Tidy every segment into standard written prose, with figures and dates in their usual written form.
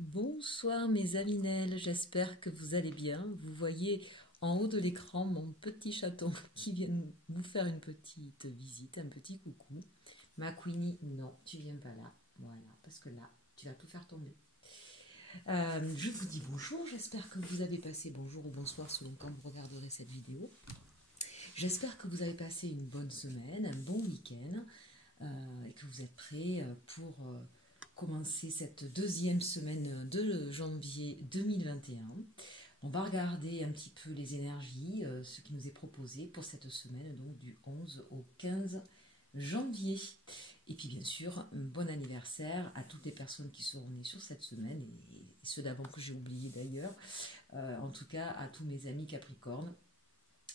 Bonsoir mes aminelles, j'espère que vous allez bien. Vous voyez en haut de l'écran mon petit chaton qui vient vous faire une petite visite, un petit coucou. Ma Queenie, non, tu viens pas là. Voilà, parce que là, tu vas tout faire tomber. Je vous dis bonjour, j'espère que vous avez passé bonjour ou bonsoir selon quand vous regarderez cette vidéo. J'espère que vous avez passé une bonne semaine, un bon week-end et que vous êtes prêts pour commencer cette deuxième semaine de janvier 2021. On va regarder un petit peu les énergies, ce qui nous est proposé pour cette semaine, donc du 11 au 15 janvier. Et puis bien sûr, un bon anniversaire à toutes les personnes qui seront nées sur cette semaine, et ceux d'avant que j'ai oublié d'ailleurs. En tout cas, à tous mes amis Capricorne,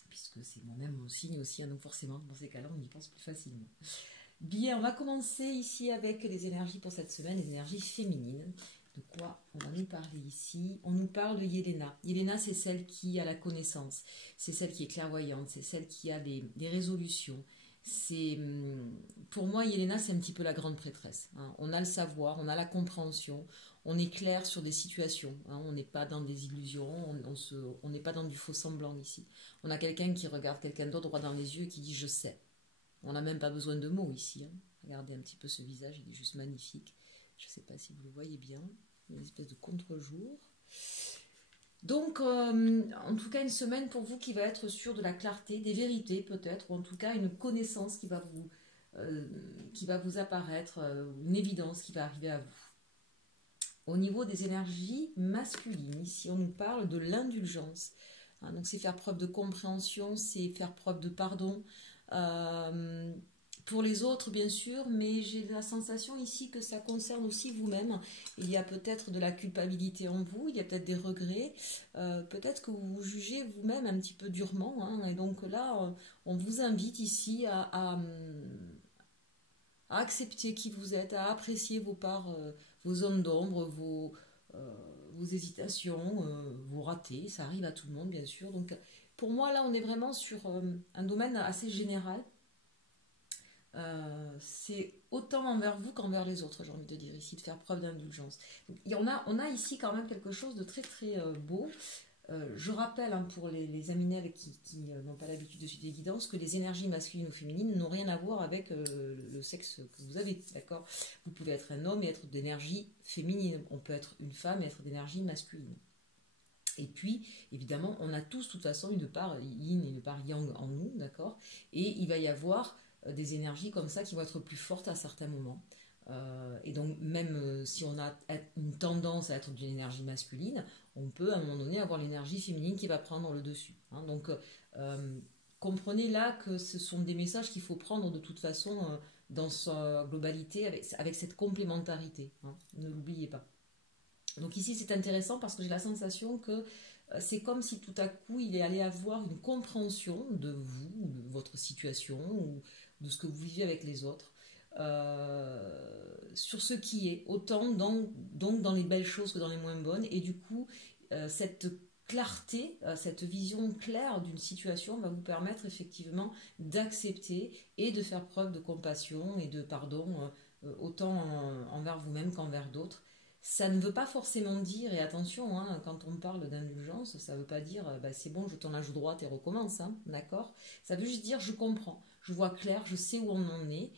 puisque c'est moi-même mon signe aussi, hein, donc forcément, dans ces cas-là, on y pense plus facilement. Bien, on va commencer ici avec les énergies pour cette semaine, les énergies féminines. De quoi on va nous parler ici? On nous parle de Yelena. Yelena, c'est celle qui a la connaissance, c'est celle qui est clairvoyante, c'est celle qui a des résolutions. Pour moi, Yelena, c'est un petit peu la grande prêtresse, hein. On a le savoir, on a la compréhension, on est clair sur des situations, hein. On n'est pas dans des illusions, on n'est pas dans du faux semblant ici. On a quelqu'un qui regarde quelqu'un d'autre droit dans les yeux et qui dit je sais. On n'a même pas besoin de mots ici, hein. Regardez un petit peu ce visage, il est juste magnifique. Je ne sais pas si vous le voyez bien. Une espèce de contre-jour. Donc, en tout cas, une semaine pour vous qui va être sur de la clarté, des vérités peut-être, ou en tout cas une connaissance qui va vous apparaître, une évidence qui va arriver à vous. Au niveau des énergies masculines, ici on nous parle de l'indulgence, hein, donc c'est faire preuve de compréhension, c'est faire preuve de pardon, euh, pour les autres bien sûr, mais j'ai la sensation ici que ça concerne aussi vous-même. Il y a peut-être de la culpabilité en vous, il y a peut-être des regrets, peut-être que vous vous jugez vous-même un petit peu durement, hein, et donc là on vous invite ici à accepter qui vous êtes, à apprécier vos parts, vos zones d'ombre, vos hésitations, vos ratés. Ça arrive à tout le monde, bien sûr. Donc, pour moi, là, on est vraiment sur un domaine assez général. C'est autant envers vous qu'envers les autres, j'ai envie de dire ici, de faire preuve d'indulgence. On a ici quand même quelque chose de très très beau. Je rappelle, hein, pour les aminelles qui n'ont pas l'habitude de suivre des guidances, que les énergies masculines ou féminines n'ont rien à voir avec le sexe que vous avez, d'accord? Vous pouvez être un homme et être d'énergie féminine, on peut être une femme et être d'énergie masculine. Et puis, évidemment, on a tous, de toute façon, une part yin et une part yang en nous, d'accord? Et il va y avoir des énergies comme ça qui vont être plus fortes à certains moments. Et donc, même si on a une tendance à être d'une énergie masculine, on peut à un moment donné avoir l'énergie féminine qui va prendre le dessus, hein. Donc, comprenez là que ce sont des messages qu'il faut prendre de toute façon dans sa globalité, avec cette complémentarité, hein. Ne l'oubliez pas. Donc ici c'est intéressant parce que j'ai la sensation que c'est comme si tout à coup il est allé avoir une compréhension de vous, de votre situation ou de ce que vous vivez avec les autres, sur ce qui est, autant donc dans les belles choses que dans les moins bonnes. Et du coup, cette clarté, cette vision claire d'une situation va vous permettre effectivement d'accepter et de faire preuve de compassion et de pardon, autant envers vous-même qu'envers d'autres. Ça ne veut pas forcément dire, et attention, hein, quand on parle d'indulgence, ça ne veut pas dire bah, c'est bon, je tourne la joue droite et recommence, hein, d'accord? Ça veut juste dire je comprends, je vois clair, je sais où on en est,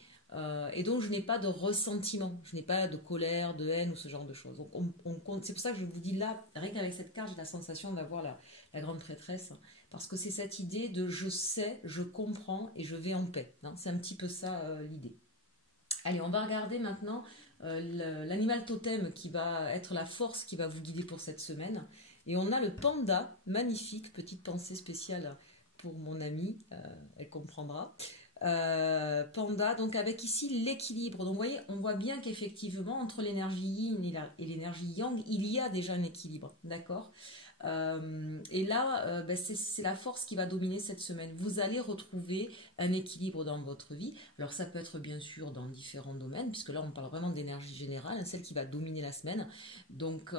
et donc je n'ai pas de ressentiment, je n'ai pas de colère, de haine ou ce genre de choses. Donc c'est pour ça que je vous dis là, rien qu'avec cette carte, j'ai la sensation d'avoir la grande prêtresse, hein, parce que c'est cette idée de je sais, je comprends et je vais en paix, hein. C'est un petit peu ça l'idée. Allez, on va regarder maintenant l'animal totem qui va être la force qui va vous guider pour cette semaine. Et on a le panda, magnifique, petite pensée spéciale pour mon amie, elle comprendra. Panda, donc avec ici l'équilibre. Donc vous voyez, on voit bien qu'effectivement, entre l'énergie yin et l'énergie yang, il y a déjà un équilibre, d'accord? Et là, ben c'est la force qui va dominer cette semaine. Vous allez retrouver un équilibre dans votre vie. Alors ça peut être bien sûr dans différents domaines, puisque là on parle vraiment d'énergie générale, hein, celle qui va dominer la semaine. Donc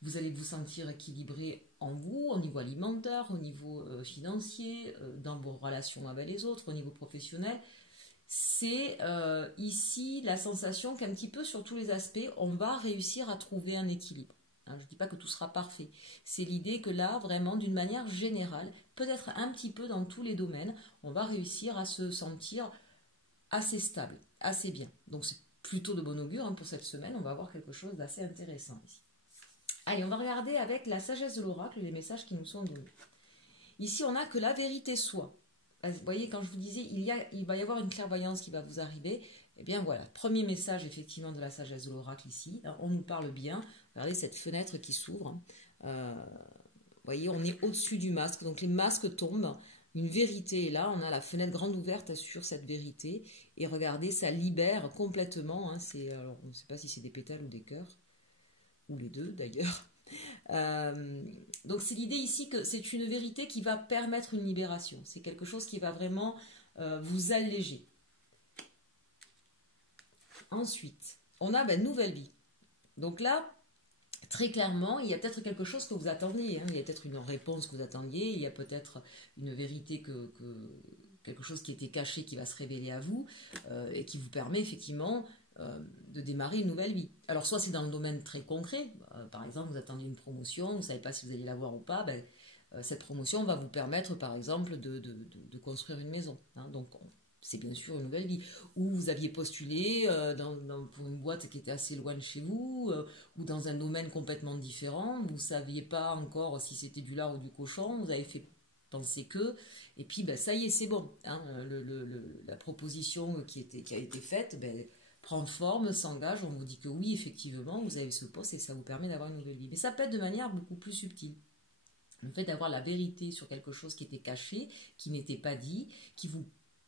vous allez vous sentir équilibré en vous, au niveau alimentaire, au niveau financier, dans vos relations avec les autres, au niveau professionnel. c'est ici la sensation qu'un petit peu sur tous les aspects, on va réussir à trouver un équilibre. Hein, je ne dis pas que tout sera parfait. C'est l'idée que là, vraiment, d'une manière générale, peut-être un petit peu dans tous les domaines, on va réussir à se sentir assez stable, assez bien. Donc c'est plutôt de bon augure hein, pour cette semaine. On va avoir quelque chose d'assez intéressant ici. Allez, on va regarder avec la sagesse de l'oracle les messages qui nous sont donnés. Ici, on a que la vérité soit. Vous voyez, quand je vous disais, il va y avoir une clairvoyance qui va vous arriver. Eh bien voilà, premier message effectivement de la sagesse de l'oracle ici. On nous parle bien. Regardez cette fenêtre qui s'ouvre. Vous voyez, on est au-dessus du masque. Donc les masques tombent. Une vérité est là. On a la fenêtre grande ouverte sur cette vérité. Et regardez, ça libère complètement. Hein, alors, on ne sait pas si c'est des pétales ou des cœurs. Ou les deux d'ailleurs. Donc c'est l'idée ici que c'est une vérité qui va permettre une libération. C'est quelque chose qui va vraiment vous alléger. Ensuite, on a nouvelle vie. Donc là, très clairement, il y a peut-être quelque chose que vous attendiez. Hein. Il y a peut-être une réponse que vous attendiez. Il y a peut-être une vérité quelque chose qui était caché qui va se révéler à vous et qui vous permet effectivement de démarrer une nouvelle vie. Alors soit c'est dans le domaine très concret, par exemple vous attendez une promotion, vous ne savez pas si vous allez l'avoir ou pas, cette promotion va vous permettre par exemple de construire une maison. Hein, donc c'est bien sûr une nouvelle vie. Ou vous aviez postulé pour une boîte qui était assez loin de chez vous, ou dans un domaine complètement différent, vous ne saviez pas encore si c'était du lard ou du cochon, vous avez fait penser que, et puis ça y est, c'est bon. Hein, la proposition qui a été faite, prend forme, s'engage, on vous dit que oui, effectivement, vous avez ce poste et ça vous permet d'avoir une nouvelle vie. Mais ça peut être de manière beaucoup plus subtile. Le fait d'avoir la vérité sur quelque chose qui était caché, qui n'était pas dit, qui vous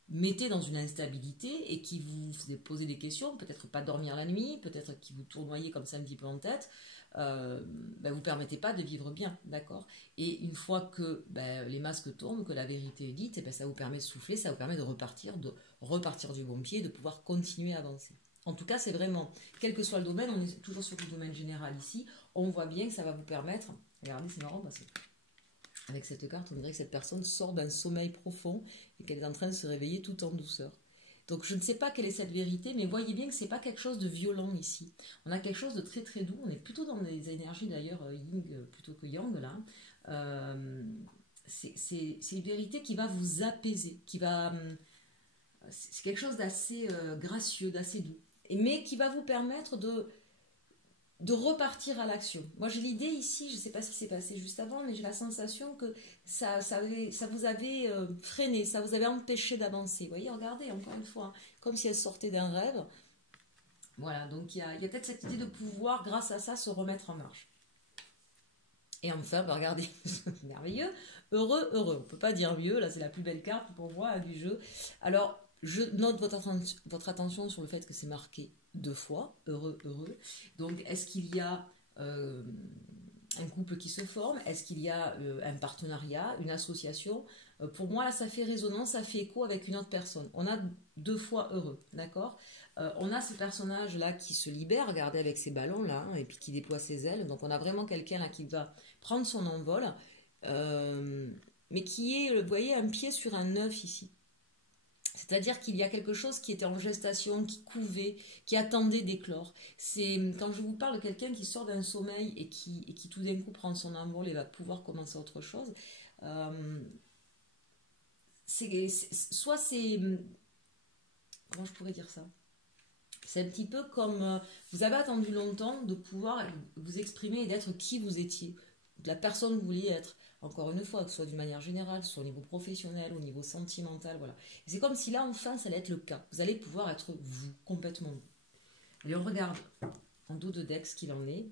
mettait dans une instabilité et qui vous faisait poser des questions, peut-être pas dormir la nuit, peut-être qui vous tournoyait comme ça un petit peu en tête, vous permettez pas de vivre bien, d'accord? Et une fois que les masques tombent, que la vérité est dite, ça vous permet de souffler, ça vous permet de repartir du bon pied, de pouvoir continuer à avancer. En tout cas, c'est vraiment, quel que soit le domaine, on est toujours sur le domaine général ici, on voit bien que ça va vous permettre, regardez, c'est marrant parce que avec cette carte, on dirait que cette personne sort d'un sommeil profond et qu'elle est en train de se réveiller tout en douceur. Donc je ne sais pas quelle est cette vérité, mais voyez bien que ce n'est pas quelque chose de violent ici. On a quelque chose de très très doux, on est plutôt dans des énergies d'ailleurs yin plutôt que yang là. C'est une vérité qui va vous apaiser, c'est quelque chose d'assez gracieux, d'assez doux, mais qui va vous permettre de repartir à l'action. Moi j'ai l'idée ici, je ne sais pas ce qui s'est passé juste avant, mais j'ai la sensation que ça vous avait freiné, ça vous avait empêché d'avancer. Vous voyez, regardez encore une fois, hein, comme si elle sortait d'un rêve. Voilà, donc il y a peut-être cette idée de pouvoir, grâce à ça, se remettre en marche. Et enfin, regardez, merveilleux, heureux, on ne peut pas dire mieux, là c'est la plus belle carte pour moi du jeu. Alors, je note votre attention sur le fait que c'est marqué 2 fois, heureux. Donc, est-ce qu'il y a un couple qui se forme? Est-ce qu'il y a un partenariat, une association? Pour moi, là, ça fait résonance, ça fait écho avec une autre personne. On a 2 fois heureux, d'accord? On a ce personnage-là qui se libère, regardez, avec ses ballons-là, hein, et puis qui déploie ses ailes. Donc, on a vraiment quelqu'un là qui va prendre son envol, mais qui est, vous voyez, un pied sur un œuf ici. C'est-à-dire qu'il y a quelque chose qui était en gestation, qui couvait, qui attendait d'éclore. C'est quand je vous parle de quelqu'un qui sort d'un sommeil et qui tout d'un coup prend son envol et va pouvoir commencer autre chose. Soit c'est... Comment je pourrais dire ça? C'est un petit peu comme vous avez attendu longtemps de pouvoir vous exprimer et d'être qui vous étiez, de la personne que vous vouliez être. Encore une fois, que ce soit d'une manière générale, soit au niveau professionnel, au niveau sentimental, voilà. Et c'est comme si là, enfin, ça allait être le cas. Vous allez pouvoir être vous, complètement vous. Allez, on regarde en dos de deck ce qu'il en est.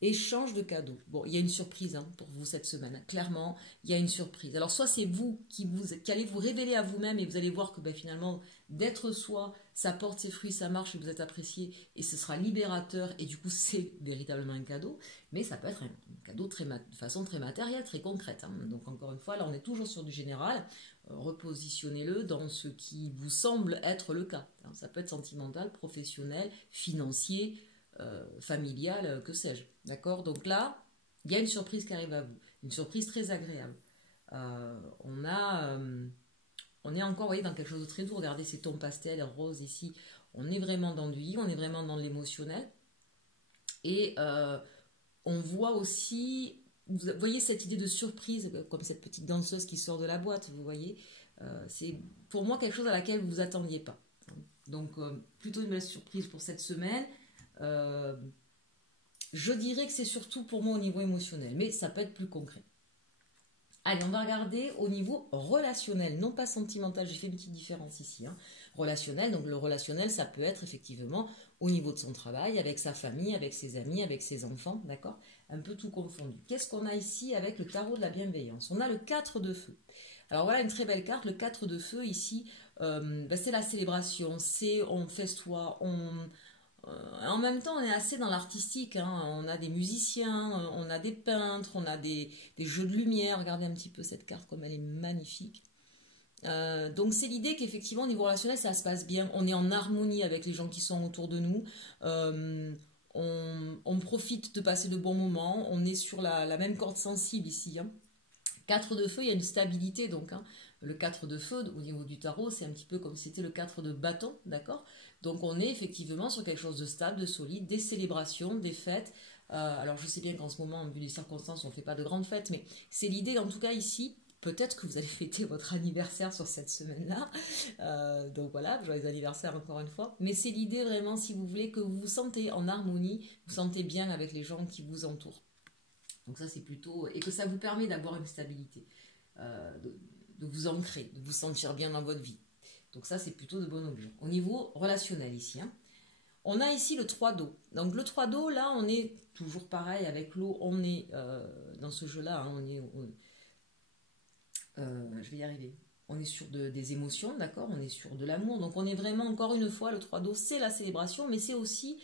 Échange de cadeaux. Bon, il y a une surprise hein, pour vous cette semaine. Clairement, il y a une surprise. Alors, soit c'est vous qui allez vous révéler à vous-même et vous allez voir que finalement, d'être soi, ça porte ses fruits, ça marche et vous êtes apprécié et ce sera libérateur et du coup, c'est véritablement un cadeau. Mais ça peut être un cadeau de façon très matérielle, très concrète. Hein. Donc, encore une fois, là, on est toujours sur du général. Repositionnez-le dans ce qui vous semble être le cas. Hein. Ça peut être sentimental, professionnel, financier, familiale, que sais-je. D'accord? Donc là, il y a une surprise qui arrive à vous. Une surprise très agréable. On a on est encore, vous voyez, dans quelque chose de très doux. Regardez ces tons pastels, roses ici. On est vraiment dans du yin, on est vraiment dans l'émotionnel. Et on voit aussi, vous voyez cette idée de surprise, comme cette petite danseuse qui sort de la boîte, vous voyez. C'est pour moi quelque chose à laquelle vous ne vous attendiez pas. Donc, plutôt une belle surprise pour cette semaine. Je dirais que c'est surtout pour moi au niveau émotionnel, mais ça peut être plus concret. Allez, on va regarder au niveau relationnel, non pas sentimental, j'ai fait une petite différence ici. Relationnel, donc le relationnel, ça peut être effectivement au niveau de son travail, avec sa famille, avec ses amis, avec ses enfants, d'accord? Un peu tout confondu. Qu'est-ce qu'on a ici avec le tarot de la bienveillance? On a le 4 de feu. Alors voilà une très belle carte, le 4 de feu ici, c'est la célébration, c'est on festoie, en même temps, on est assez dans l'artistique. On a des musiciens, on a des peintres, on a des jeux de lumière. Regardez un petit peu cette carte comme elle est magnifique. Donc c'est l'idée qu'effectivement au niveau relationnel ça se passe bien. On est en harmonie avec les gens qui sont autour de nous. On profite de passer de bons moments. On est sur la même corde sensible ici. 4 de feu, il y a une stabilité donc. Le 4 de feu, au niveau du tarot, c'est un petit peu comme si c'était le 4 de bâton, d'accord? Donc on est effectivement sur quelque chose de stable, de solide, des célébrations, des fêtes. Alors je sais bien qu'en ce moment, vu les circonstances, on ne fait pas de grandes fêtes, mais c'est l'idée, en tout cas ici, peut-être que vous allez fêter votre anniversaire sur cette semaine-là. Donc voilà, joyeux anniversaire encore une fois. Mais c'est l'idée vraiment, si vous voulez, que vous vous sentez en harmonie, vous vous sentez bien avec les gens qui vous entourent. Donc ça c'est plutôt... Et que ça vous permet d'avoir une stabilité, de vous ancrer, de vous sentir bien dans votre vie. Donc ça c'est plutôt de bon augure. Au niveau relationnel ici, on a ici le 3 d'eau. Donc le 3 d'eau, là on est toujours pareil avec l'eau, on est dans ce jeu-là, je vais y arriver. On est sur des émotions, d'accord? On est sur de l'amour. Donc on est vraiment, encore une fois, le 3 d'eau, c'est la célébration, mais c'est aussi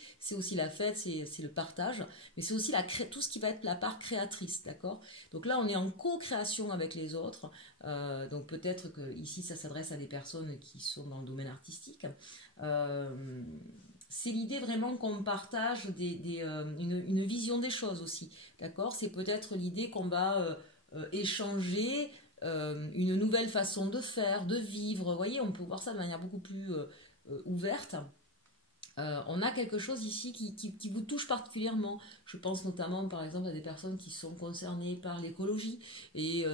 la fête, c'est le partage, mais c'est aussi tout ce qui va être la part créatrice, d'accord? Donc là, on est en co-création avec les autres. Donc peut-être que ici, ça s'adresse à des personnes qui sont dans le domaine artistique. C'est l'idée vraiment qu'on partage une vision des choses aussi, d'accord? C'est peut-être l'idée qu'on va échanger une nouvelle façon de faire, de vivre. Vous voyez, on peut voir ça de manière beaucoup plus ouverte. On a quelque chose ici qui vous touche particulièrement. Je pense notamment par exemple à des personnes qui sont concernées par l'écologie et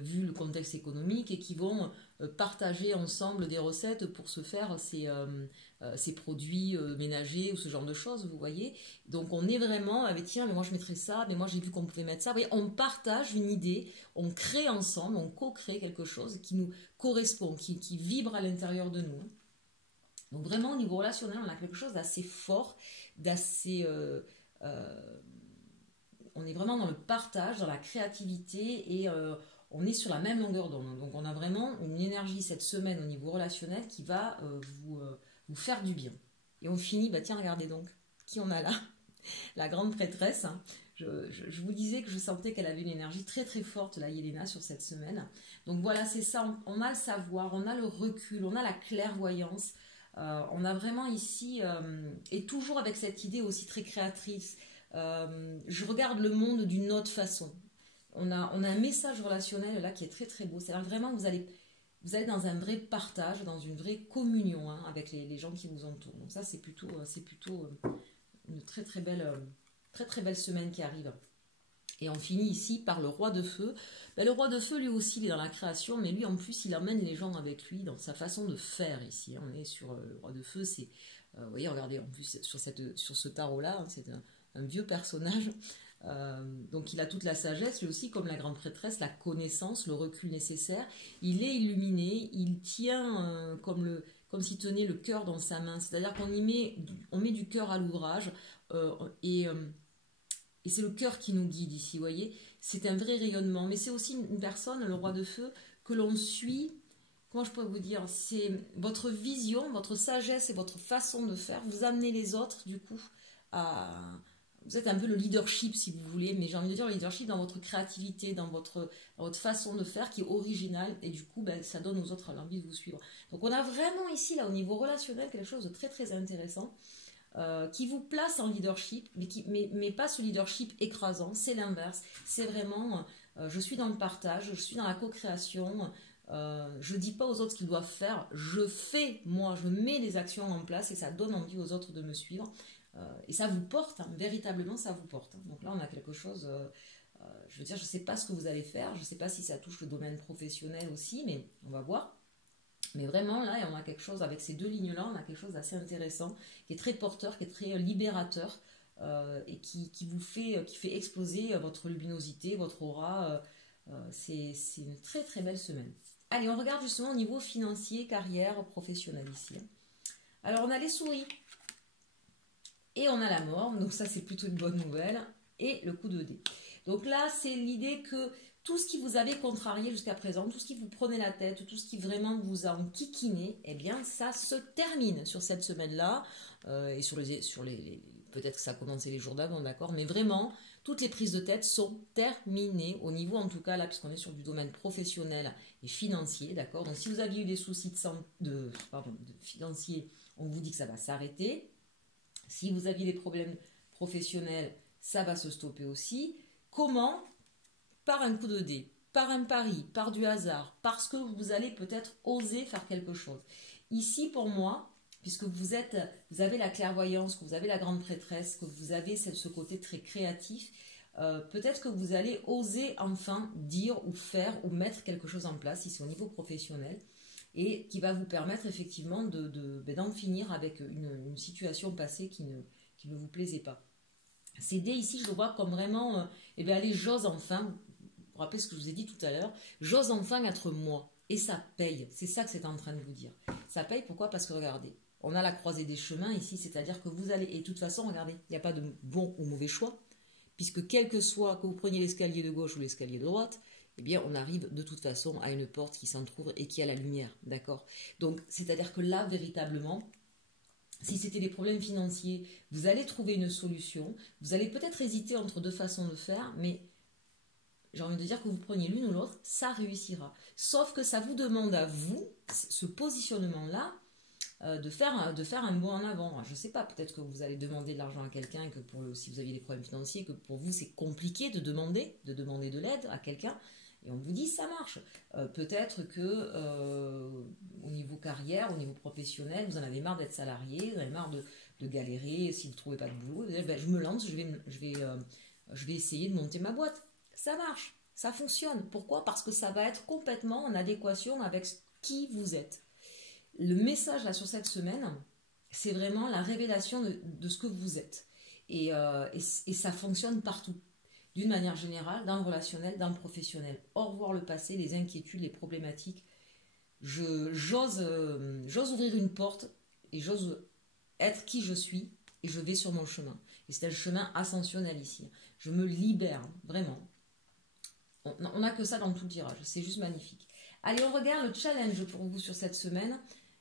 vu le contexte économique et qui vont partager ensemble des recettes pour se faire ces produits ménagers ou ce genre de choses, vous voyez. Donc on est vraiment avec tiens, mais moi je mettrais ça, mais moi j'ai vu qu'on pouvait mettre ça. Vous voyez, on partage une idée, on crée ensemble, on co-crée quelque chose qui nous correspond, qui vibre à l'intérieur de nous. Donc vraiment au niveau relationnel, on a quelque chose d'assez fort, d'assez... on est vraiment dans le partage, dans la créativité et on est sur la même longueur d'onde. Donc on a vraiment une énergie cette semaine au niveau relationnel qui va vous faire du bien. Et on finit, tiens regardez donc, qui on a là? La grande prêtresse. Je vous disais que je sentais qu'elle avait une énergie très très forte, la Yelena, sur cette semaine. Donc voilà, c'est ça, on a le savoir, on a le recul, on a la clairvoyance. On a vraiment ici, et toujours avec cette idée aussi très créatrice, je regarde le monde d'une autre façon. On a un message relationnel là qui est très très beau. C'est-à-dire vraiment vous allez dans un vrai partage, dans une vraie communion avec les gens qui vous entourent. Donc ça c'est plutôt une très très belle semaine qui arrive. Et on finit ici par le roi de feu. Le roi de feu, lui aussi, il est dans la création, mais lui, en plus, il emmène les gens avec lui dans sa façon de faire ici. On est sur le roi de feu, c'est... vous voyez, regardez, en plus, sur ce tarot-là, c'est un vieux personnage. Donc, il a toute la sagesse, lui aussi, comme la grande prêtresse, la connaissance, le recul nécessaire. Il est illuminé, il tient comme s'il tenait le cœur dans sa main. C'est-à-dire qu'on met du cœur à l'ouvrage et c'est le cœur qui nous guide ici, vous voyez. C'est un vrai rayonnement. Mais c'est aussi une personne, le roi de feu, que l'on suit. Comment je pourrais vous dire? C'est votre vision, votre sagesse et votre façon de faire. Vous amenez les autres, du coup, à... Vous êtes un peu le leadership, si vous voulez, mais j'ai envie de dire le leadership dans votre créativité, dans votre façon de faire qui est originale. Et du coup, ça donne aux autres l'envie de vous suivre. Donc on a vraiment ici, là, au niveau relationnel, quelque chose de très, très intéressant. Qui vous place en leadership, mais pas ce leadership écrasant, c'est l'inverse. C'est vraiment, je suis dans le partage, je suis dans la co-création, Je dis pas aux autres ce qu'ils doivent faire, je fais moi, je mets des actions en place et ça donne envie aux autres de me suivre. Et ça vous porte, hein, véritablement ça vous porte. Donc là on a quelque chose, je veux dire, je ne sais pas ce que vous allez faire, je ne sais pas si ça touche le domaine professionnel aussi, mais on va voir. Mais vraiment là on a quelque chose, avec ces deux lignes là, on a quelque chose d'assez intéressant, qui est très porteur, qui est très libérateur, et qui fait exploser votre luminosité, votre aura. C'est une très très belle semaine. Allez, on regarde justement au niveau financier, carrière, professionnel ici. Alors on a les souris. Et on a la mort, donc ça c'est plutôt une bonne nouvelle. Et le coup de dé. Donc là c'est l'idée que tout ce qui vous avait contrarié jusqu'à présent, tout ce qui vous prenait la tête, tout ce qui vraiment vous a enquiquiné, eh bien ça se termine sur cette semaine-là. Et sur les peut-être que ça a commencé les jours d'avant, d'accord, mais vraiment toutes les prises de tête sont terminées au niveau en tout cas là, puisqu'on est sur du domaine professionnel et financier, d'accord. Donc si vous aviez eu des soucis de financiers, on vous dit que ça va s'arrêter. Si vous aviez des problèmes professionnels, ça va se stopper aussi. Comment? Par un coup de dé, par un pari, par du hasard, parce que vous allez peut-être oser faire quelque chose. Ici, pour moi, puisque vous avez la clairvoyance, que vous avez la grande prêtresse, que vous avez ce côté très créatif, peut-être que vous allez oser enfin dire ou faire ou mettre quelque chose en place, ici au niveau professionnel, et qui va vous permettre effectivement d'en finir avec une situation passée qui ne vous plaisait pas. Ces dés ici, je le vois comme vraiment, allez, j'ose enfin, vous vous rappelez ce que je vous ai dit tout à l'heure, j'ose enfin être moi, et ça paye, c'est ça que c'est en train de vous dire. Ça paye, pourquoi? Parce que regardez, on a la croisée des chemins ici, c'est-à-dire que vous allez, et de toute façon, regardez, il n'y a pas de bon ou mauvais choix, puisque quel que soit que vous preniez l'escalier de gauche ou l'escalier de droite, eh bien, on arrive de toute façon à une porte qui s'entrouvre et qui a la lumière, d'accord? Donc, c'est-à-dire que là, véritablement, si c'était des problèmes financiers, vous allez trouver une solution. Vous allez peut-être hésiter entre deux façons de faire, mais j'ai envie de dire que vous preniez l'une ou l'autre, ça réussira. Sauf que ça vous demande à vous, ce positionnement-là, de faire un bond en avant. Je ne sais pas, peut-être que vous allez demander de l'argent à quelqu'un, que si vous aviez des problèmes financiers, que pour vous c'est compliqué de demander de l'aide à quelqu'un, et on vous dit ça marche. Peut-être que au niveau carrière, au niveau professionnel, vous en avez marre d'être salarié, vous en avez marre de galérer si vous ne trouvez pas de boulot. Je me lance, je vais essayer de monter ma boîte. Ça marche, ça fonctionne. Pourquoi? Parce que ça va être complètement en adéquation avec qui vous êtes. Le message là sur cette semaine, c'est vraiment la révélation de ce que vous êtes. Et ça fonctionne partout. D'une manière générale, dans le relationnel, dans le professionnel. Au revoir le passé, les inquiétudes, les problématiques. J'ose ouvrir une porte et j'ose être qui je suis et je vais sur mon chemin. Et c'est un chemin ascensionnel ici. Je me libère, vraiment. On n'a que ça dans tout le tirage. C'est juste magnifique. Allez, on regarde le challenge pour vous sur cette semaine.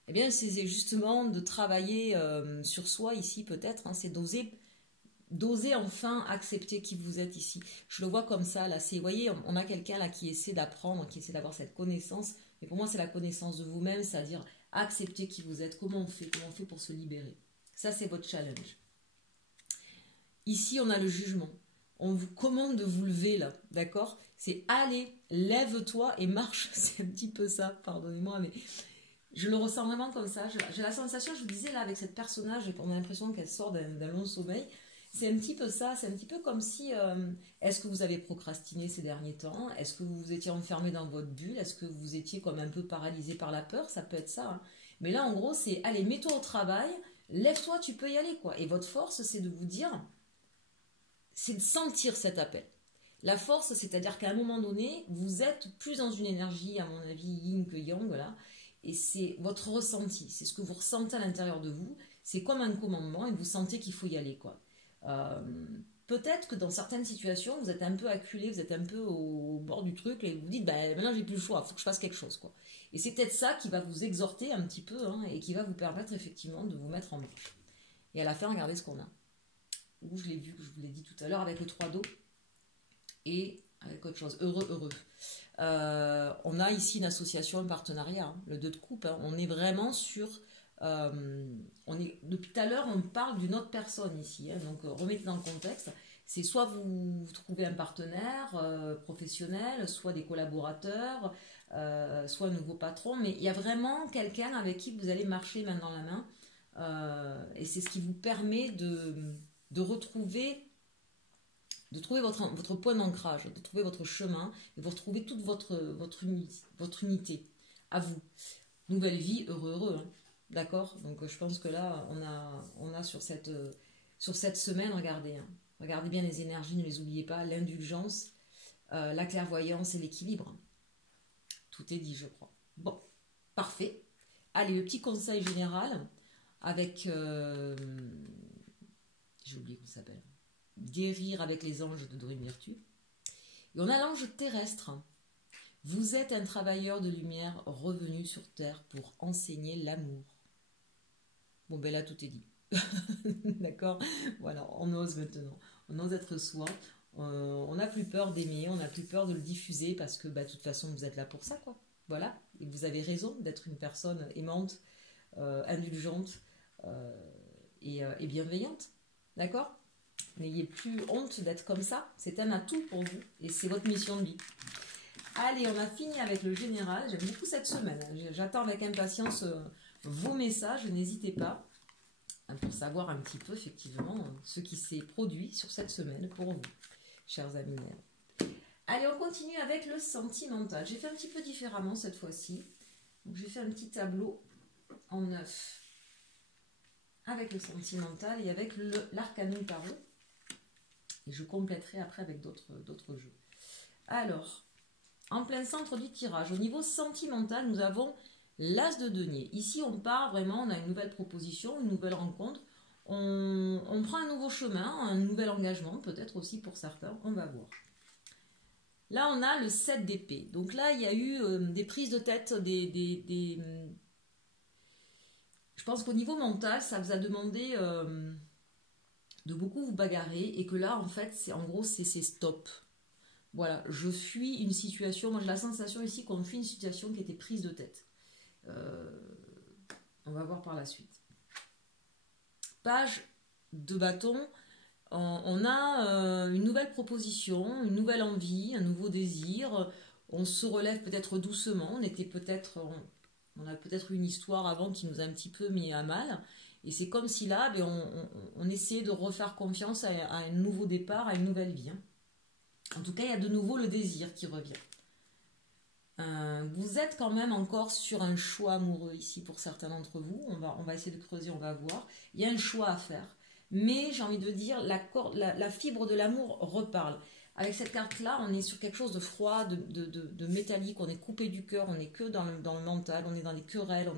Eh bien, c'est justement de travailler sur soi ici, peut-être. Hein, c'est d'oser enfin accepter qui vous êtes ici. Je le vois comme ça, là. Vous voyez, on a quelqu'un là qui essaie d'apprendre, qui essaie d'avoir cette connaissance. Mais pour moi, c'est la connaissance de vous-même, c'est-à-dire accepter qui vous êtes. Comment on fait pour se libérer. Ça, c'est votre challenge. Ici, on a le jugement. On vous commande de vous lever, là. D'accord? C'est allez, lève-toi et marche. C'est un petit peu ça, pardonnez-moi, mais je le ressens vraiment comme ça. J'ai la sensation, je vous disais là, avec cette personnage, on a l'impression qu'elle sort d'un long sommeil. C'est un petit peu ça, c'est un petit peu comme si, est-ce que vous avez procrastiné ces derniers temps? Est-ce que vous vous étiez enfermé dans votre bulle? Est-ce que vous étiez comme un peu paralysé par la peur? Ça peut être ça. Hein. Mais là, en gros, c'est, allez, mets-toi au travail, lève-toi, tu peux y aller, quoi. Et votre force, c'est de vous dire, c'est de sentir cet appel. La force, c'est-à-dire qu'à un moment donné, vous êtes plus dans une énergie, à mon avis, yin que yang, là, et c'est votre ressenti, c'est ce que vous ressentez à l'intérieur de vous, c'est comme un commandement, et vous sentez qu'il faut y aller, quoi. Peut-être que dans certaines situations, vous êtes un peu acculé, vous êtes un peu au bord du truc, et vous vous dites, maintenant j'ai plus le choix, il faut que je fasse quelque chose, quoi. Et c'est peut-être ça qui va vous exhorter un petit peu, hein, et qui va vous permettre effectivement de vous mettre en marche. Et à la fin, regardez ce qu'on a. Où je l'ai vu, que je vous l'ai dit tout à l'heure, avec le 3 d'eau, et avec autre chose, heureux. On a ici une association, un partenariat, hein, le 2 de coupe, hein, on est vraiment sur... depuis tout à l'heure, on parle d'une autre personne ici, hein, donc remettez dans le contexte, C'est soit vous trouvez un partenaire professionnel, soit des collaborateurs, soit un nouveau patron, mais il y a vraiment quelqu'un avec qui vous allez marcher main dans la main. Et c'est ce qui vous permet de retrouver, de trouver votre point d'ancrage, de trouver votre chemin, et vous retrouver toute votre unité à vous. Nouvelle vie, heureux, hein. D'accord? Donc je pense que là, on a sur cette semaine, regardez, hein. Regardez bien les énergies, ne les oubliez pas, l'indulgence, la clairvoyance et l'équilibre. Tout est dit, je crois. Bon, parfait. Allez, le petit conseil général avec, j'ai oublié comment ça s'appelle, guérir avec les anges de Dorine Virtue. Et on a l'ange terrestre. Vous êtes un travailleur de lumière revenu sur Terre pour enseigner l'amour. Bon, ben là, tout est dit. D'accord? Voilà, on ose maintenant. On ose être soi. On n'a plus peur d'aimer, on n'a plus peur de le diffuser parce que, de toute façon, vous êtes là pour ça, quoi. Voilà. Et vous avez raison d'être une personne aimante, indulgente et bienveillante. D'accord? N'ayez plus honte d'être comme ça. C'est un atout pour vous et c'est votre mission de vie. Allez, on a fini avec le général. J'aime beaucoup cette semaine. J'attends avec impatience vos messages. N'hésitez pas pour savoir un petit peu, effectivement, ce qui s'est produit sur cette semaine pour vous, chers amis. Allez, on continue avec le sentimental. J'ai fait un petit peu différemment cette fois-ci. Donc, j'ai fait un petit tableau en 9 avec le sentimental et avec l'arcanum tarot. Et je compléterai après avec d'autres jeux. Alors, en plein centre du tirage, au niveau sentimental, nous avons l'as de denier. Ici, on part vraiment, on a une nouvelle proposition, une nouvelle rencontre. On prend un nouveau chemin, un nouvel engagement, peut-être aussi pour certains, on va voir. Là, on a le 7 d'épée. Donc là, il y a eu des prises de tête, je pense qu'au niveau mental, ça vous a demandé de beaucoup vous bagarrer et que là, en fait, en gros, c'est stop. Voilà, je fuis une situation. Moi, j'ai la sensation ici qu'on fuit une situation qui était prise de tête. On va voir par la suite. Page de bâton. On a une nouvelle proposition, une nouvelle envie, un nouveau désir. On se relève peut-être doucement. On a peut-être eu une histoire avant qui nous a un petit peu mis à mal. Et c'est comme si là, on essayait de refaire confiance à un nouveau départ, à une nouvelle vie. En tout cas, il y a de nouveau le désir qui revient. Vous êtes quand même encore sur un choix amoureux ici pour certains d'entre vous. On va essayer de creuser, on va voir. Il y a un choix à faire. Mais j'ai envie de dire, la fibre de l'amour reparle. Avec cette carte-là, on est sur quelque chose de froid, de métallique. On est coupé du cœur, on n'est que dans le mental, on est dans des querelles,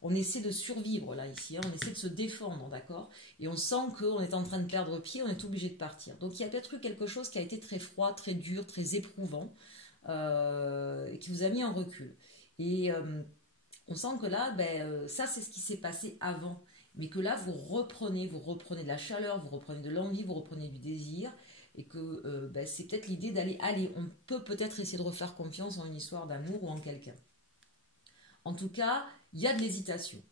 on essaie de survivre là ici. On essaie de se défendre, d'accord? Et on sent qu'on est en train de perdre pied, on est obligé de partir. Donc il y a peut-être eu quelque chose qui a été très froid, très dur, très éprouvant. Qui vous a mis en recul. Et on sent que là, ça c'est ce qui s'est passé avant. Mais que là, vous reprenez de la chaleur, vous reprenez de l'envie, vous reprenez du désir. Et que c'est peut-être l'idée d'aller, on peut peut-être essayer de refaire confiance en une histoire d'amour ou en quelqu'un. En tout cas, il y a de l'hésitation.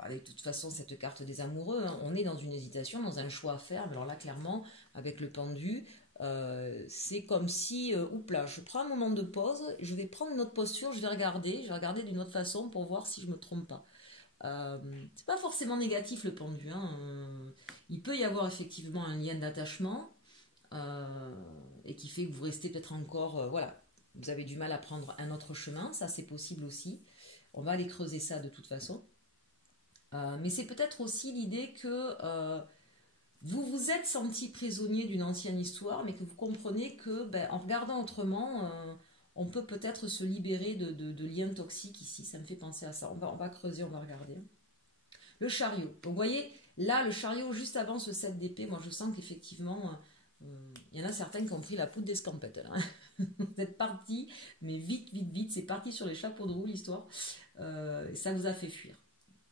Avec de toute façon cette carte des amoureux, on est dans une hésitation, dans un choix à faire. Alors là, clairement, avec le pendu, c'est comme si, oupla, je prends un moment de pause, je vais prendre une autre posture, je vais regarder d'une autre façon pour voir si je me trompe pas. C'est pas forcément négatif le pendu, il peut y avoir effectivement un lien d'attachement et qui fait que vous restez peut-être encore, vous avez du mal à prendre un autre chemin, ça c'est possible aussi. On va aller creuser ça de toute façon. Mais c'est peut-être aussi l'idée que vous vous êtes senti prisonnier d'une ancienne histoire, mais que vous comprenez que, en regardant autrement, on peut peut-être se libérer de liens toxiques ici. Ça me fait penser à ça. On va creuser, on va regarder. Le chariot. Donc, vous voyez, là, le chariot, juste avant ce 7 d'épée, moi, je sens qu'effectivement, il y en a certains qui ont pris la poudre d'escampette. Vous êtes partis, mais vite, c'est parti sur les chapeaux de roue, l'histoire. Et ça vous a fait fuir.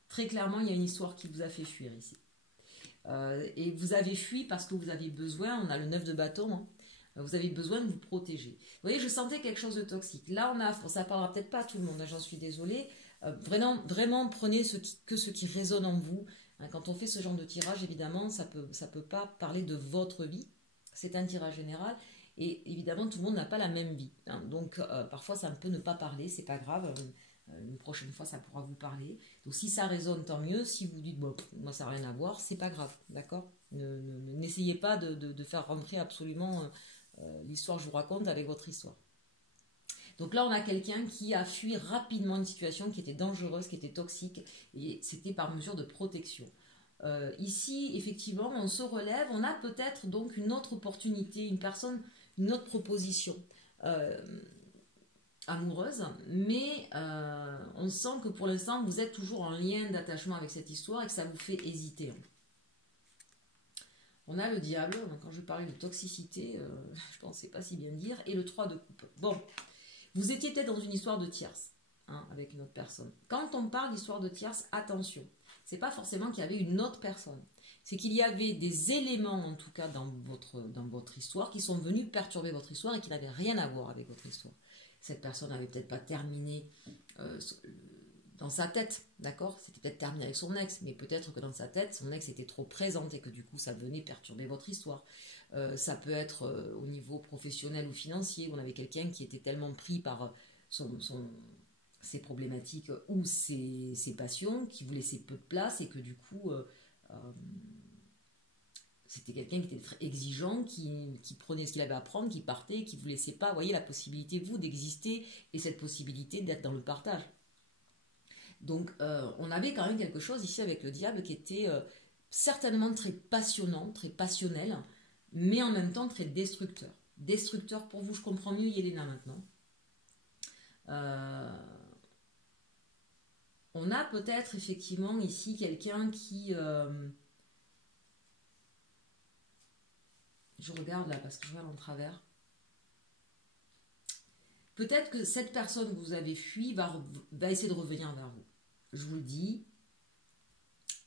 Très clairement, il y a une histoire qui vous a fait fuir ici. Et vous avez fui parce que vous aviez besoin, on a le 9 de bâton, vous avez besoin de vous protéger. Vous voyez, je sentais quelque chose de toxique. Là, ça parlera peut-être pas à tout le monde, j'en suis désolée. Vraiment, prenez ce qui résonne en vous. Quand on fait ce genre de tirage, évidemment, ça peut pas parler de votre vie. C'est un tirage général. Et évidemment, tout le monde n'a pas la même vie. Hein. Donc, parfois, ça peut ne pas parler, c'est pas grave. Une prochaine fois, ça pourra vous parler. Donc, si ça résonne, tant mieux. Si vous dites, bon, moi, ça n'a rien à voir, c'est pas grave. D'accord. N'essayez pas de faire rentrer absolument l'histoire que je vous raconte avec votre histoire. Donc là, on a quelqu'un qui a fui rapidement une situation qui était dangereuse, qui était toxique, et c'était par mesure de protection. Ici, effectivement, on se relève, on a peut-être donc une autre opportunité, une autre proposition amoureuse, mais on sent que pour l'instant, vous êtes toujours en lien d'attachement avec cette histoire et que ça vous fait hésiter. On a le diable, quand je parlais de toxicité, je ne pensais pas si bien dire, et le 3 de coupe. Bon, vous étiez peut-être dans une histoire de tierce, hein, avec une autre personne. Quand on parle d'histoire de tierce, attention, c'est pas forcément qu'il y avait une autre personne. C'est qu'il y avait des éléments, en tout cas dans votre histoire, qui sont venus perturber votre histoire et qui n'avaient rien à voir avec votre histoire. Cette personne n'avait peut-être pas terminé dans sa tête, d'accord? C'était peut-être terminé avec son ex, mais peut-être que dans sa tête, son ex était trop présente et que du coup, ça venait perturber votre histoire. Ça peut être au niveau professionnel ou financier, où on avait quelqu'un qui était tellement pris par ses problématiques ou ses passions, qui vous laissait peu de place et que du coup, c'était quelqu'un qui était très exigeant, qui prenait ce qu'il avait à prendre, qui partait, qui ne vous laissait pas, voyez, la possibilité, vous, d'exister et cette possibilité d'être dans le partage. Donc, on avait quand même quelque chose ici avec le diable qui était certainement très passionnant, très passionnel, mais en même temps très destructeur. Destructeur pour vous, je comprends mieux Yelena maintenant. On a peut-être effectivement ici quelqu'un qui... je regarde là parce que je vois en travers. Peut-être que cette personne que vous avez fui va essayer de revenir vers vous. Je vous le dis.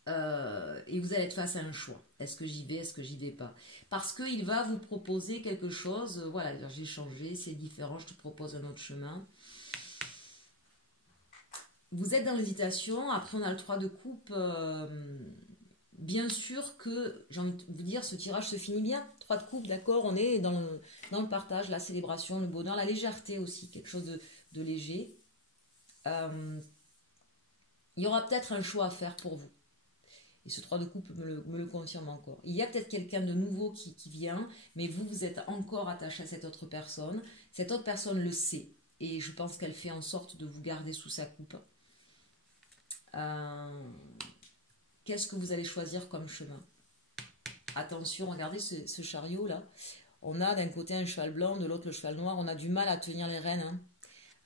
Et vous allez être face à un choix. Est-ce que j'y vais, est-ce que j'y vais pas? Parce qu'il va vous proposer quelque chose. Voilà, j'ai changé, c'est différent, je te propose un autre chemin. Vous êtes dans l'hésitation. Après, on a le 3 de coupe. Bien sûr que, j'ai envie de vous dire, ce tirage se finit bien. 3 de coupe, d'accord, on est dans le partage, la célébration, le bonheur, la légèreté aussi, quelque chose de léger. Il y aura peut-être un choix à faire pour vous. Et ce 3 de coupe me le confirme encore. Il y a peut-être quelqu'un de nouveau qui vient, mais vous êtes encore attaché à cette autre personne. Cette autre personne le sait, et je pense qu'elle fait en sorte de vous garder sous sa coupe. Qu'est-ce que vous allez choisir comme chemin? Attention, regardez ce chariot là. On a d'un côté un cheval blanc, de l'autre le cheval noir. On a du mal à tenir les rênes.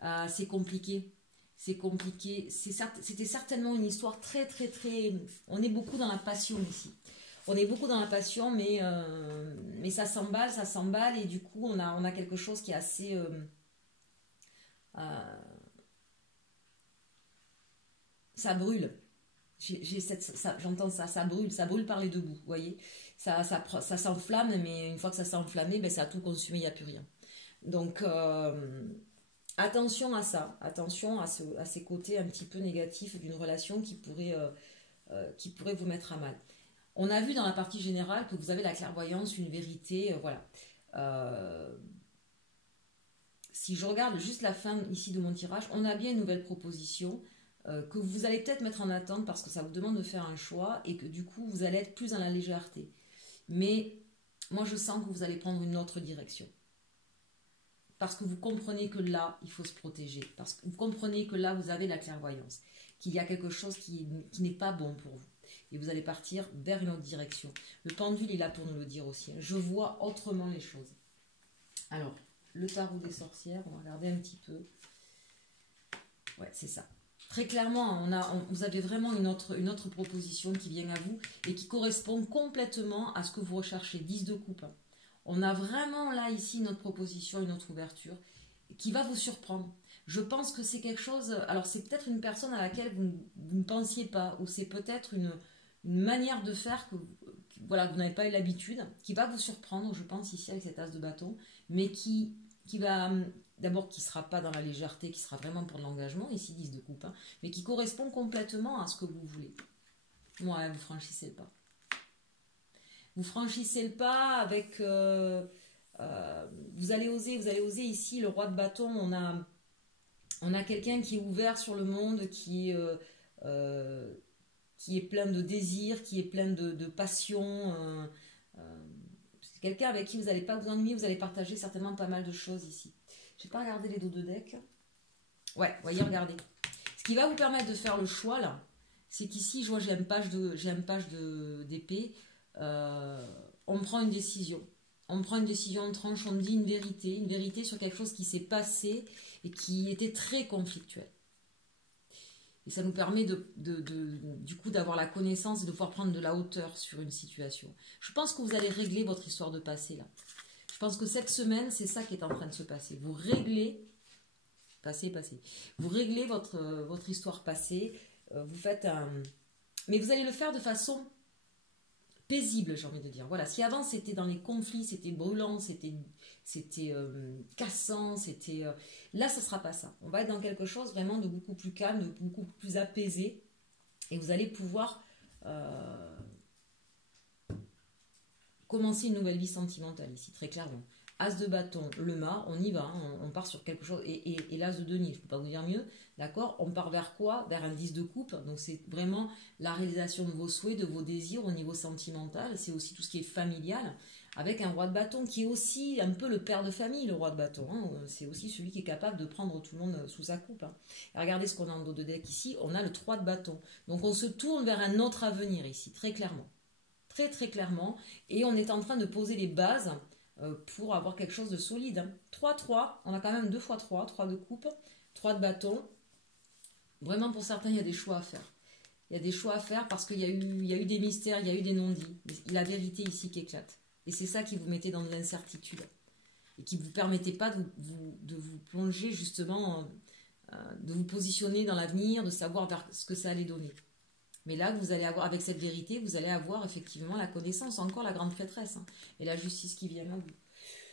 Hein. C'est compliqué. C'est compliqué. C'était certainement une histoire très, très, très... On est beaucoup dans la passion ici. On est beaucoup dans la passion, mais ça s'emballe. Et du coup, on a quelque chose qui est assez... ça brûle. J'entends ça brûle par les deux bouts, vous voyez. Ça s'enflamme, mais une fois que ça s'est enflammé, ben, ça a tout consumé, il n'y a plus rien. Donc, attention à ça, attention à ces côtés un petit peu négatifs d'une relation qui pourrait vous mettre à mal. On a vu dans la partie générale que vous avez la clairvoyance, une vérité, voilà. Si je regarde juste la fin ici de mon tirage, on a bien une nouvelle proposition que vous allez peut-être mettre en attente parce que ça vous demande de faire un choix et que du coup vous allez être plus dans la légèreté. Mais moi je sens que vous allez prendre une autre direction. Parce que vous comprenez que là, il faut se protéger. Parce que vous comprenez que là, vous avez la clairvoyance. Qu'il y a quelque chose qui n'est pas bon pour vous. Et vous allez partir vers une autre direction. Le pendule est là pour nous le dire aussi. Je vois autrement les choses. Alors, le tarot des sorcières, on va regarder un petit peu. Ouais, c'est ça. Très clairement, vous avez vraiment une autre proposition qui vient à vous et qui correspond complètement à ce que vous recherchez. 10 de coupe. On a vraiment là, ici, notre proposition, une autre ouverture qui va vous surprendre. Je pense que c'est quelque chose... Alors, c'est peut-être une personne à laquelle vous ne pensiez pas ou c'est peut-être une manière de faire que vous n'avez pas eu l'habitude, qui va vous surprendre, je pense, ici, avec cet as de bâton, mais qui va... D'abord, qui ne sera pas dans la légèreté, qui sera vraiment pour de l'engagement, ici 10 de coupe, hein, mais qui correspond complètement à ce que vous voulez. Ouais, vous franchissez le pas. vous franchissez le pas avec... vous allez oser ici, le roi de bâton, on a quelqu'un qui est ouvert sur le monde, qui est plein de désirs, qui est plein de passion. C'est quelqu'un avec qui vous n'allez pas vous ennuyer, vous allez partager certainement pas mal de choses ici. Je vais pas regarder les dos de deck. Ouais, voyez, regardez. Ce qui va vous permettre de faire le choix, là, c'est qu'ici, je vois, j'ai une page d'épée. On prend une décision. On prend une décision, on tranche, on dit une vérité sur quelque chose qui s'est passé et qui était très conflictuel. Et ça nous permet du coup d'avoir la connaissance et de pouvoir prendre de la hauteur sur une situation. Je pense que vous allez régler votre histoire de passé là. Je pense que cette semaine, c'est ça qui est en train de se passer. Vous réglez, passé. Vous réglez votre histoire passée. Vous faites un... Mais vous allez le faire de façon paisible, j'ai envie de dire. Voilà, si avant c'était dans les conflits, c'était brûlant, c'était cassant, là ce sera pas ça. On va être dans quelque chose vraiment de beaucoup plus calme, de beaucoup plus apaisé, et vous allez pouvoir commencer une nouvelle vie sentimentale ici, très clairement. As de bâton, le mât, on y va, hein, on part sur quelque chose, et l'as de denier, je ne peux pas vous dire mieux, d'accord? On part vers quoi? Vers un 10 de coupe, donc c'est vraiment la réalisation de vos souhaits, de vos désirs au niveau sentimental, c'est aussi tout ce qui est familial, avec un roi de bâton qui est aussi un peu le père de famille, le roi de bâton, hein, c'est aussi celui qui est capable de prendre tout le monde sous sa coupe. Hein. Et regardez ce qu'on a en dos de deck ici, on a le 3 de bâton, donc on se tourne vers un autre avenir ici, très clairement, très clairement, et on est en train de poser les bases pour avoir quelque chose de solide. 3-3, on a quand même 2 fois 3, 3 de coupe, 3 de bâton. Vraiment, pour certains, il y a des choix à faire. Il y a des choix à faire parce qu'il y a eu des mystères, il y a eu des non-dits. La vérité ici qui éclate. Et c'est ça qui vous mettait dans de l'incertitude. Et qui ne vous permettait pas de vous plonger justement, de vous positionner dans l'avenir, de savoir vers ce que ça allait donner. Mais là, vous allez avoir, avec cette vérité, vous allez avoir effectivement la connaissance, encore la grande prêtresse, hein, et la justice qui vient à vous.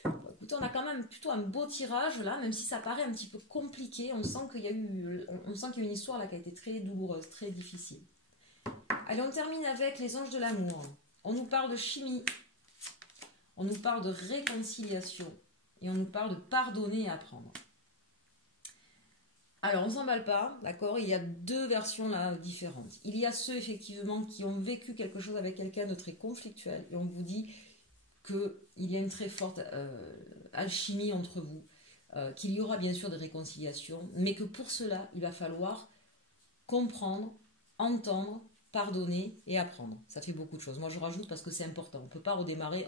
Bon, écoutez, on a quand même plutôt un beau tirage là, même si ça paraît un petit peu compliqué. On sent qu'il y a une histoire là qui a été très douloureuse, très difficile. Allez, on termine avec les anges de l'amour. On nous parle de chimie, on nous parle de réconciliation, et on nous parle de pardonner et apprendre. Alors, on ne s'emballe pas, d'accord? Il y a 2 versions là différentes. Il y a ceux, effectivement, qui ont vécu quelque chose avec quelqu'un de très conflictuel. Et on vous dit qu'il y a une très forte alchimie entre vous, qu'il y aura bien sûr des réconciliations, mais que pour cela, il va falloir comprendre, entendre, pardonner et apprendre. Ça fait beaucoup de choses. Moi, je rajoute parce que c'est important. On ne peut pas redémarrer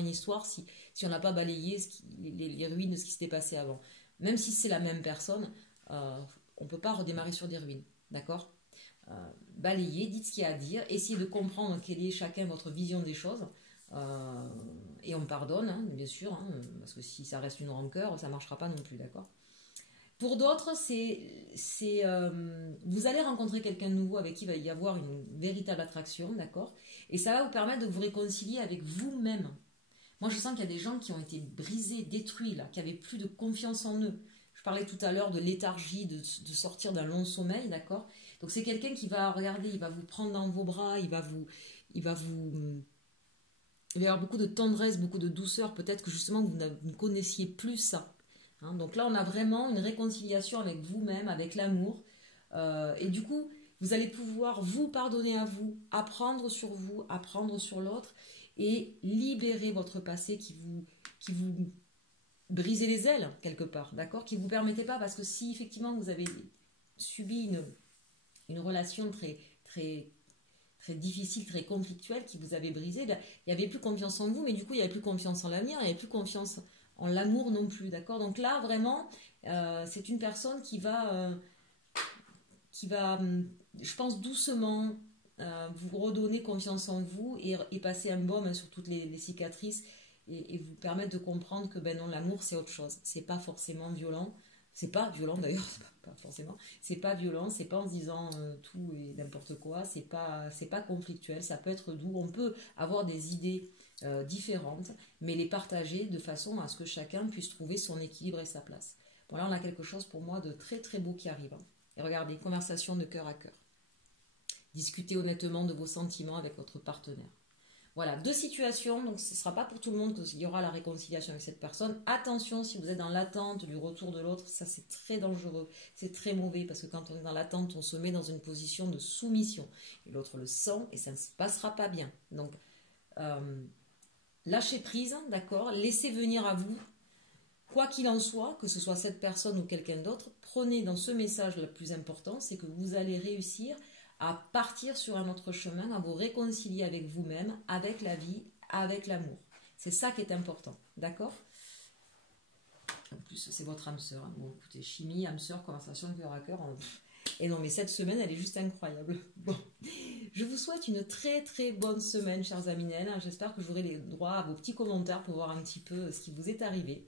une histoire si on n'a pas balayé les ruines de ce qui s'était passé avant. Même si c'est la même personne... on ne peut pas redémarrer sur des ruines, d'accord? Balayez, dites ce qu'il y a à dire, essayez de comprendre quelle est chacun votre vision des choses, et on pardonne, hein, bien sûr, hein, parce que si ça reste une rancœur, ça ne marchera pas non plus, d'accord? Pour d'autres, vous allez rencontrer quelqu'un de nouveau avec qui il va y avoir une véritable attraction, d'accord? Et ça va vous permettre de vous réconcilier avec vous-même. Moi, je sens qu'il y a des gens qui ont été brisés, détruits, là, qui n'avaient plus de confiance en eux. Je parlais tout à l'heure de léthargie, de sortir d'un long sommeil, d'accord? Donc c'est quelqu'un qui va regarder, il va vous prendre dans vos bras, il va y avoir beaucoup de tendresse, beaucoup de douceur, peut-être que justement vous ne connaissiez plus ça. Hein? Donc là, on a vraiment une réconciliation avec vous-même, avec l'amour. Et du coup, vous allez pouvoir vous pardonner à vous, apprendre sur l'autre et libérer votre passé qui vous briser les ailes quelque part, d'accord, qui ne vous permettait pas, parce que si effectivement vous avez subi une relation très difficile, très conflictuelle, qui vous avait brisé, ben, il n'y avait plus confiance en vous, mais du coup il n'y avait plus confiance en l'avenir, il n'y avait plus confiance en l'amour non plus, d'accord. Donc là vraiment c'est une personne qui va je pense doucement vous redonner confiance en vous et passer un baume sur toutes les cicatrices et vous permettre de comprendre que ben non, l'amour c'est autre chose, c'est pas forcément violent, c'est pas violent d'ailleurs, pas forcément, c'est pas violent, c'est pas en se disant tout et n'importe quoi, c'est pas conflictuel, ça peut être doux, on peut avoir des idées différentes, mais les partager de façon à ce que chacun puisse trouver son équilibre et sa place. Bon là on a quelque chose pour moi de très très beau qui arrive, hein. Et regardez, conversation de cœur à cœur. Discutez honnêtement de vos sentiments avec votre partenaire. Voilà, deux situations, donc ce ne sera pas pour tout le monde qu'il y aura la réconciliation avec cette personne. Attention, si vous êtes dans l'attente du retour de l'autre, ça c'est très dangereux, c'est très mauvais, parce que quand on est dans l'attente, on se met dans une position de soumission. Et l'autre le sent et ça ne se passera pas bien. Donc, lâchez prise, d'accord? Laissez venir à vous. Quoi qu'il en soit, que ce soit cette personne ou quelqu'un d'autre, prenez dans ce message le plus important, c'est que vous allez réussir à partir sur un autre chemin, à vous réconcilier avec vous-même, avec la vie, avec l'amour. C'est ça qui est important, d'accord? En plus, c'est votre âme sœur. Hein. Bon, écoutez, chimie, âme sœur, conversation de cœur à cœur. Et non, mais cette semaine, elle est juste incroyable. Bon, je vous souhaite une très très bonne semaine, chers Aminel. J'espère que j'aurai les droits à vos petits commentaires pour voir un petit peu ce qui vous est arrivé.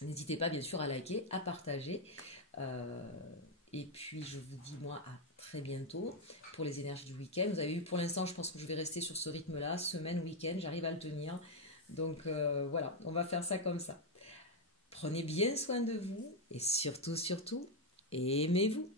N'hésitez pas bien sûr à liker, à partager. Et puis je vous dis moi à très bientôt pour les énergies du week-end. Vous avez vu pour l'instant, je pense que je vais rester sur ce rythme-là, semaine, week-end, j'arrive à le tenir. Donc voilà, on va faire ça comme ça. Prenez bien soin de vous et surtout, surtout, aimez-vous.